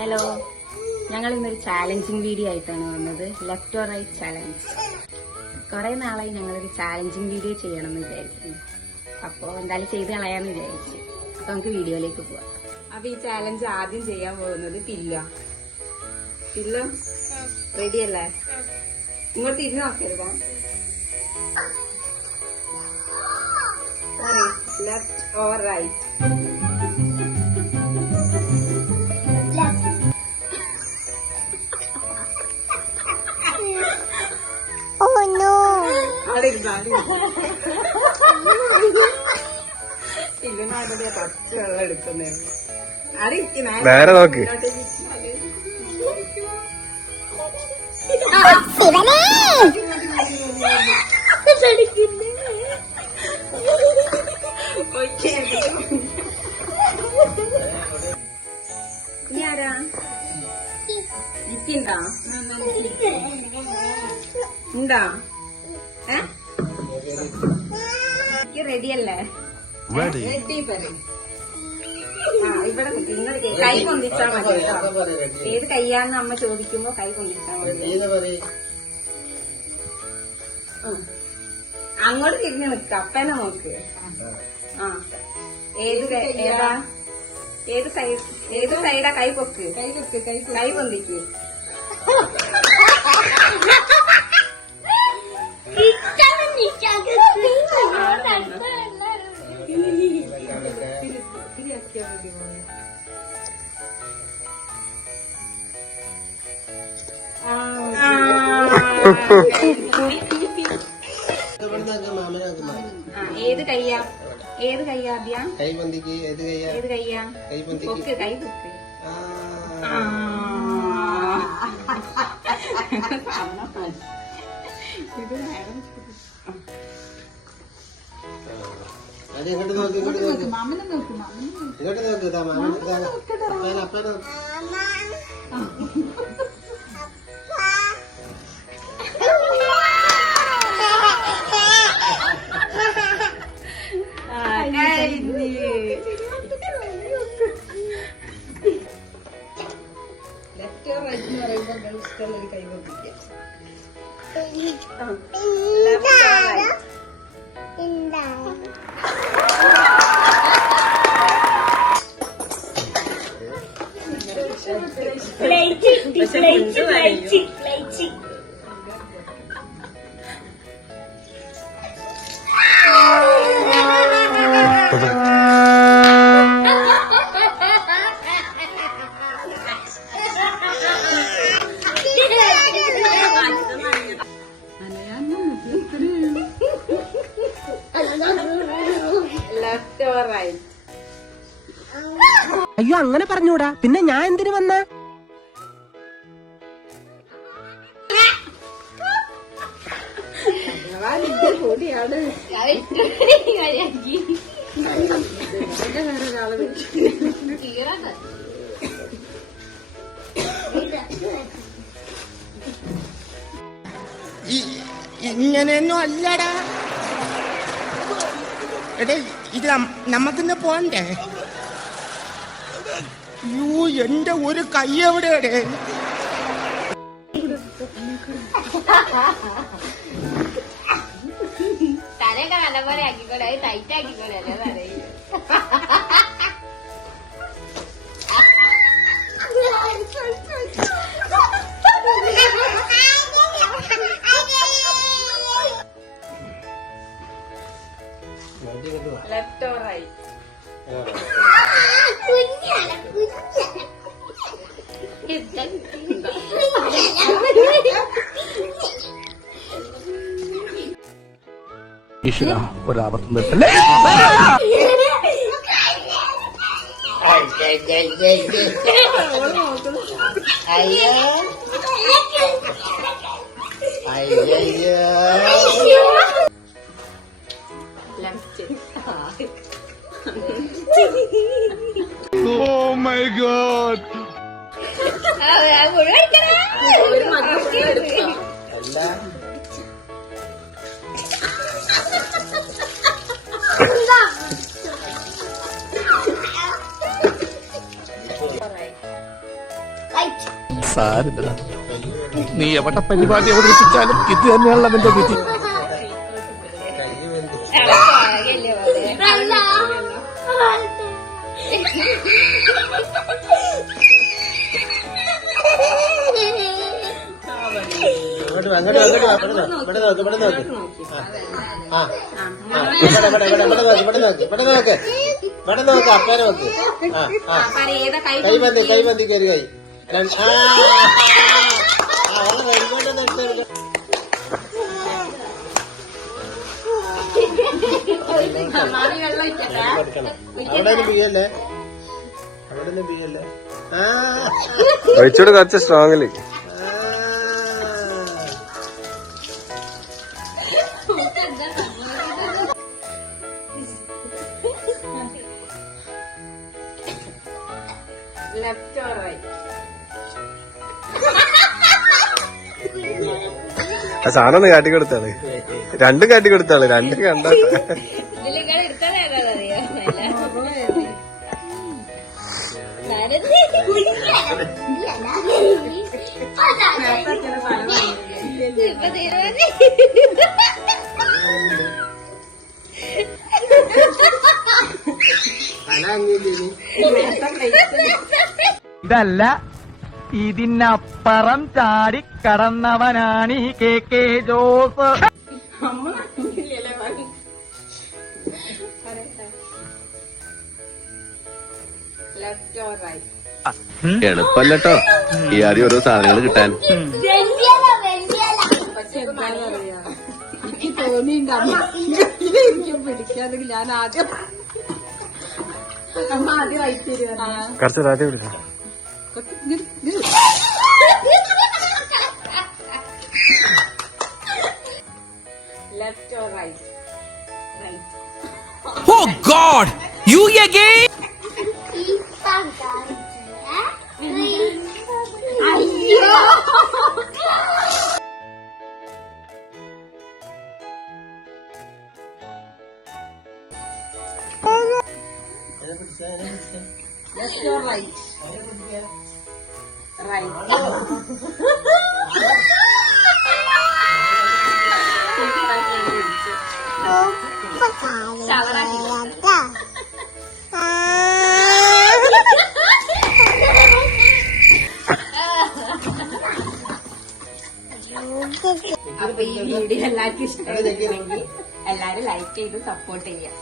Hello, ഞങ്ങൾ ഇന്നൊരു challenging video ആയിട്ടാണ് വന്നത്. Left or right challenge. കുറെ നാളായി ഞങ്ങളൊരു ചാലഞ്ചിങ് വീഡിയോ ചെയ്യണമെന്ന് വിചാരിക്കുന്നു. അപ്പോൾ എന്തായാലും ചെയ്ത് കളയാന്ന് വിചാരിച്ചു. അപ്പൊ നമുക്ക് വീഡിയോയിലേക്ക് പോവാം. അപ്പൊ ഈ ചാലഞ്ച് ആദ്യം ചെയ്യാൻ പോകുന്നത് പില്ലോ. റെഡി അല്ലേ? ഇങ്ങോട്ട് തിരിഞ്ഞു നോക്കരുത്. Left or right? പച്ച വെള്ളം എടുക്കുന്നേ നേരെ നോക്ക്. ആരാ ഇപ്പിണ്ടാ ഉണ്ടാ? റെഡിയല്ലേ? ഇവിടെ നിങ്ങൾ കൈ കൊണ്ടിച്ചാ മതി കേട്ടോ. ഏത് കയ്യാന്ന് അമ്മ ചോദിക്കുമ്പോ കൈ കൊണ്ടിച്ചാ മതി. അങ്ങോട്ട് തിരിഞ്ഞ് നിക്ക. അപ്പനെ നോക്ക്. ഏത് സൈഡാ? കൈ പൊക്ക്. കൈ പൊന്തിക്ക്. ഏത് കയ്യാ? ഏത് കയ്യാ? കൈ പൊന്തിക്ക്. ഏത് കയ്യാ? കൈ പൊക്ക്. കൈ പൊക്ക്. അത് ഇങ്ങോട്ട് നോക്ക്. ഇങ്ങോട്ട് നോക്ക്. ഇങ്ങോട്ട് നോക്ക്. അപ്പനെ ലെഫ്റ്റ് റൈറ്റ് എന്ന് പറയുമ്പോൾ ഇഷ്ടമുള്ള കൈ പൊക്കിക്കുക. Left or right? അയ്യോ, അങ്ങനെ പറഞ്ഞൂടാ. പിന്നെ ഞാൻ എന്തിനു വന്ന? കൂടിയാണ് ഇങ്ങനെയൊന്നും അല്ലടാ. എടേ, ഇത് നമ്മക്കിന്ന് പോണ്ടേ? യൂ, എന്റെ ഒരു കൈ എവിടെയടേ? തലയൊക്കെ നല്ലപോലെ ആക്കിക്കോളെ. ടൈറ്റ് ആക്കിക്കോളെ. അല്ലേ തലയിൽ ലെഫ്റ്റ് ഓർ റൈറ്റ്? ഈശ്വര, ഒരാപത്തും വരുത്തല്ലേ. Oh my God. സാരില്ലടാ, നീ എവിടെ പരിപാടി അവതരിപ്പിച്ചാലും ഇത് തന്നെയാണല്ലോ നിന്റെ വിധി. അങ്ങോട്ട് വാ, ഇവിടെ നോക്ക്, ഇവിടെ നോക്ക്. ഇവിടെ നോക്ക്, അപ്പനെ നോക്ക്. കൈ ബന്ധിക്ക് ഒരു കൈ. അവിടെ ബിയല്ലേ, അവിടെ ബിയല്ലേ. ഒഴിച്ചോട് കുറച്ച് സ്ട്രോങ്ങില്. Left or right? ആ സാധനം ഒന്ന് കാട്ടിക്കൊടുത്താള്, രണ്ടും കാട്ടിക്കൊടുത്താള്, രണ്ടും കണ്ടാ. ഇതല്ല, ഇതിനപ്പുറം ചാടി കടന്നവനാണ് ഈ KK Jose. Left or right? എളുപ്പല്ലോ ഈ ആദ്യം ഓരോ സാധനങ്ങൾ കിട്ടാൻ. എനിക്ക് തോന്നിയിട്ടുണ്ടാവും പിടിക്കാണെങ്കിൽ ഞാൻ ആദ്യം വായിച്ചു തരുവാ. കുറച്ച് താത്തി പിടിച്ചു. Left or right? Oh God! You again? അയ്യോ, ലെഫ്റ്റ് ഓർ റൈറ്റ്? റൈറ്റ്. അപ്പൊ ഈ വീഡിയോ എല്ലാവർക്കും ഇഷ്ടമായി, എല്ലാരും ലൈക്ക് ചെയ്ത് സപ്പോർട്ട് ചെയ്യാം.